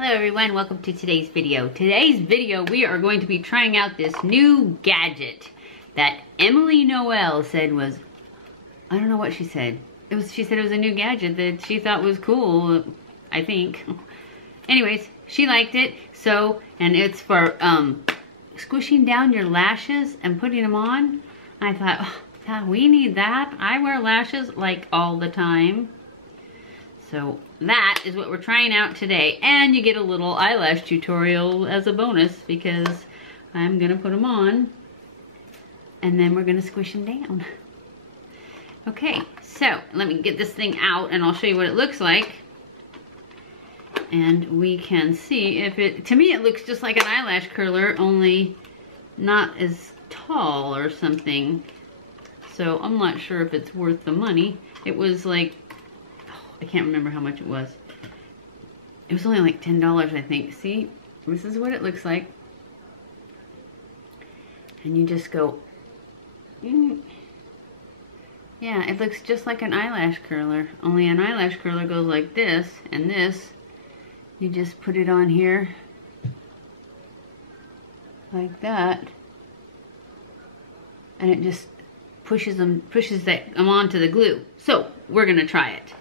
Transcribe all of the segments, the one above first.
Hello everyone, welcome to today's video. Today's video we are going to be trying out this new gadget that Emily Noel said was, I don't know what she said. She said it was a new gadget that she thought was cool, I think. Anyways, she liked it, so, and it's for squishing down your lashes and putting them on. I thought, oh, God, we need that. I wear lashes like all the time. So that is what we're trying out today. And you get a little eyelash tutorial as a bonus because I'm gonna put them on and then we're gonna squish them down. Okay, so let me get this thing out and I'll show you what it looks like. And we can see if it, to me it looks just like an eyelash curler, only not as tall or something. So I'm not sure if it's worth the money. It was like, I can't remember how much it was. It was only like $10, I think. See, this is what it looks like. And you just go, yeah, it looks just like an eyelash curler. Only an eyelash curler goes like this, and this, you just put it on here, like that. And it just pushes them onto the glue. So, we're gonna try it.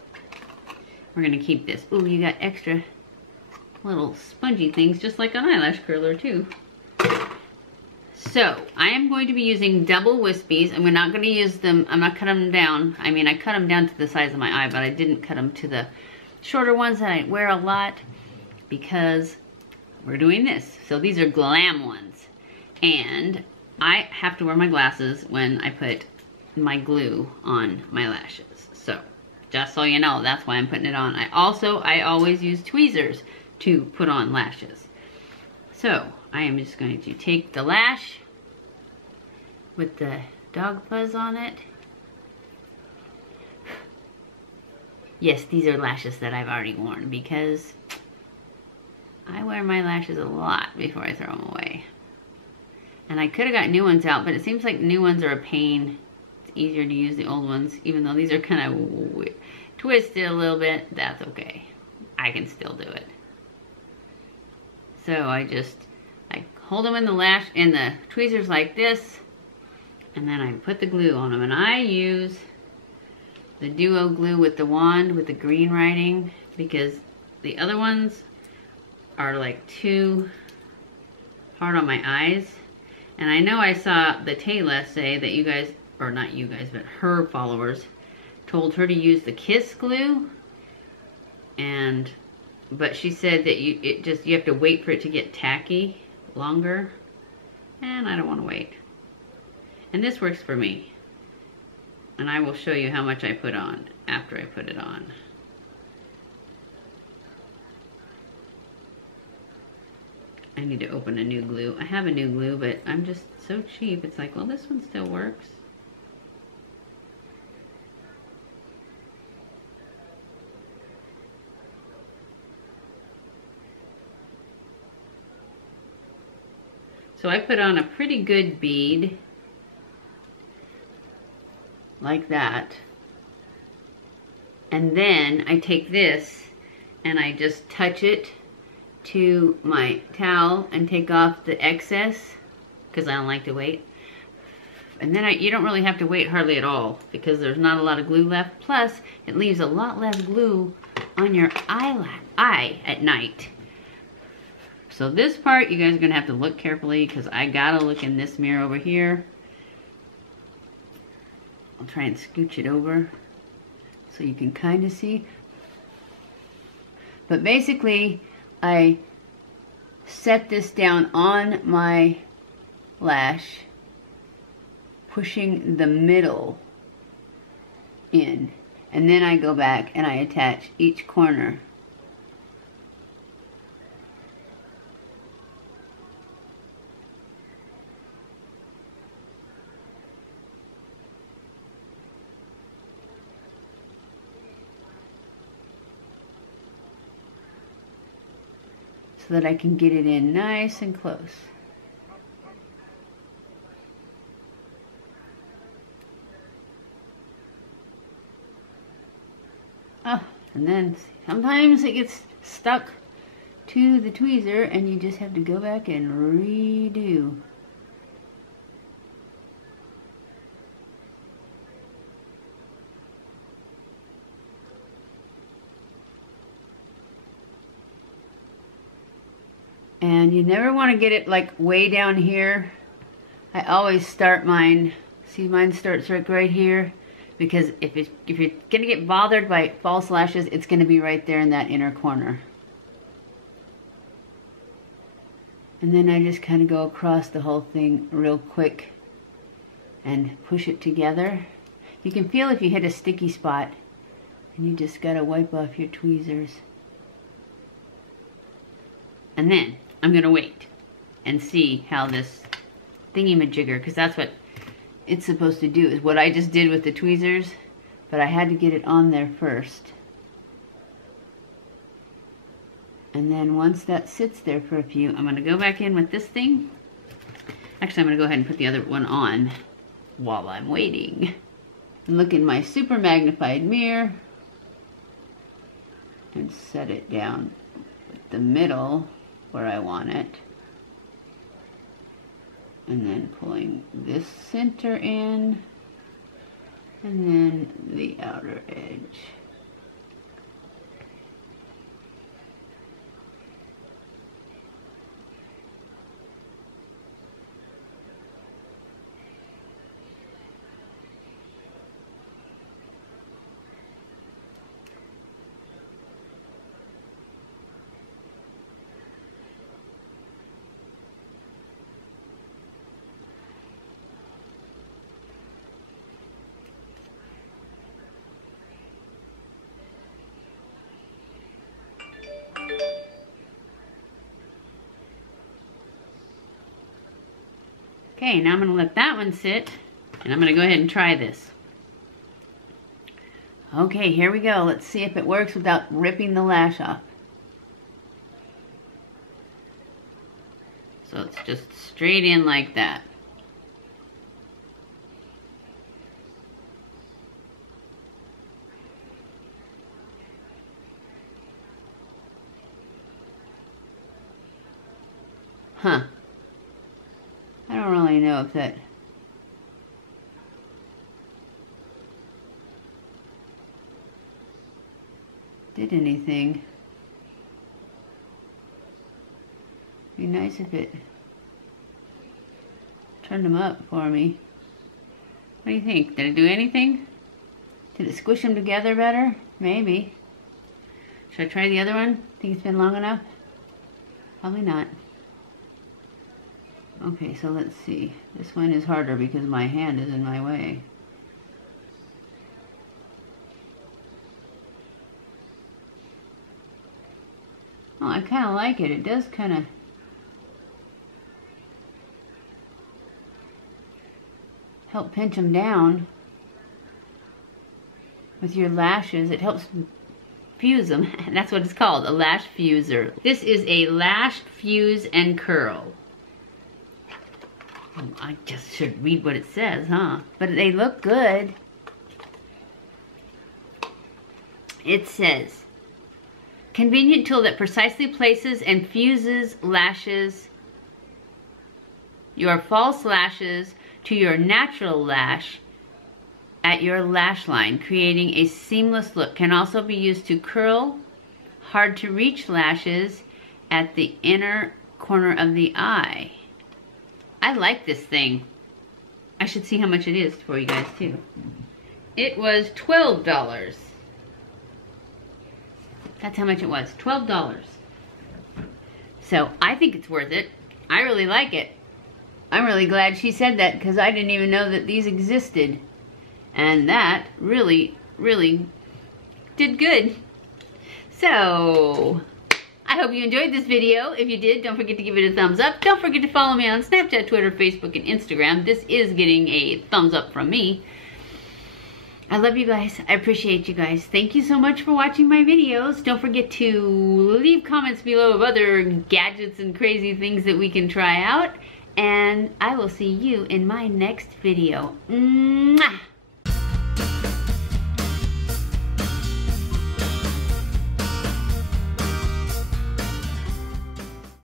We're gonna keep this. Ooh, you got extra little spongy things, just like an eyelash curler too. So, I am going to be using double wispies, and we're not gonna use them, I'm not cutting them down. I mean, I cut them down to the size of my eye, but I didn't cut them to the shorter ones that I wear a lot because we're doing this. So these are Glam ones. And I have to wear my glasses when I put my glue on my lashes. So, just so you know, that's why I'm putting it on. I always use tweezers to put on lashes. So, I am just going to take the lash with the dog fuzz on it. Yes, these are lashes that I've already worn because I wear my lashes a lot before I throw them away. And I could have got new ones out, but it seems like new ones are a pain. Easier to use the old ones, even though these are kind of twisted a little bit. That's okay, I can still do it. So I hold them in the tweezers like this, and then I put the glue on them, and I use the duo glue with the wand with the green writing because the other ones are like too hard on my eyes. And I know I saw the Taylor say that you guys, or not you guys, but her followers told her to use the Kiss glue, but she said that you have to wait for it to get tacky longer, and I don't want to wait. And this works for me, and I will show you how much I put on after I put it on. I need to open a new glue. I have a new glue, but I'm just so cheap. It's like, well, this one still works. So I put on a pretty good bead, like that. And then I take this and I just touch it to my towel and take off the excess because I don't like to wait. And then you don't really have to wait hardly at all because there's not a lot of glue left. Plus, it leaves a lot less glue on your eye at night. So this part, you guys are gonna have to look carefully because I gotta look in this mirror over here. I'll try and scooch it over so you can kind of see. But basically, I set this down on my lash, pushing the middle in, and then I go back and I attach each corner. So that I can get it in nice and close. Oh, and then sometimes it gets stuck to the tweezer, and you just have to go back and redo. And you never want to get it like way down here. I always start mine, see mine starts right here, because if you're gonna get bothered by false lashes, it's gonna be right there in that inner corner. And then I just kind of go across the whole thing real quick and push it together. You can feel if you hit a sticky spot, and you just gotta wipe off your tweezers. And then I'm gonna wait and see how this thingy-majigger, because that's what it's supposed to do, is what I just did with the tweezers, but I had to get it on there first. And then once that sits there for a few, I'm gonna go back in with this thing. Actually, I'm gonna go ahead and put the other one on while I'm waiting. And look in my super magnified mirror and set it down with the middle where I want it. And then pulling this center in, and then the outer edge. Okay, now I'm going to let that one sit, and I'm going to go ahead and try this. Okay, here we go. Let's see if it works without ripping the lash off. So it's just straight in like that. Huh. I don't really know if that did anything. Be nice if it turned them up for me. What do you think? Did it do anything? Did it squish them together better? Maybe. Should I try the other one? Think it's been long enough? Probably not. Okay, so let's see. This one is harder because my hand is in my way. Oh, I kind of like it. It does kind of help pinch them down with your lashes. It helps fuse them. That's what it's called, a lash fuser. This is a lash fuse and curl. Oh, I just should read what it says, huh? But they look good. It says, convenient tool that precisely places and fuses lashes, your false lashes, to your natural lash at your lash line, creating a seamless look. Can also be used to curl hard to reach lashes at the inner corner of the eye. I like this thing. I should see how much it is for you guys too. It was $12. That's how much it was, $12. So I think it's worth it. I really like it. I'm really glad she said that because I didn't even know that these existed. And that really, really did good. So I hope you enjoyed this video. If you did, don't forget to give it a thumbs up. Don't forget to follow me on Snapchat, Twitter, Facebook, and Instagram. This is getting a thumbs up from me. I love you guys. I appreciate you guys. Thank you so much for watching my videos. Don't forget to leave comments below of other gadgets and crazy things that we can try out. And I will see you in my next video. Mwah!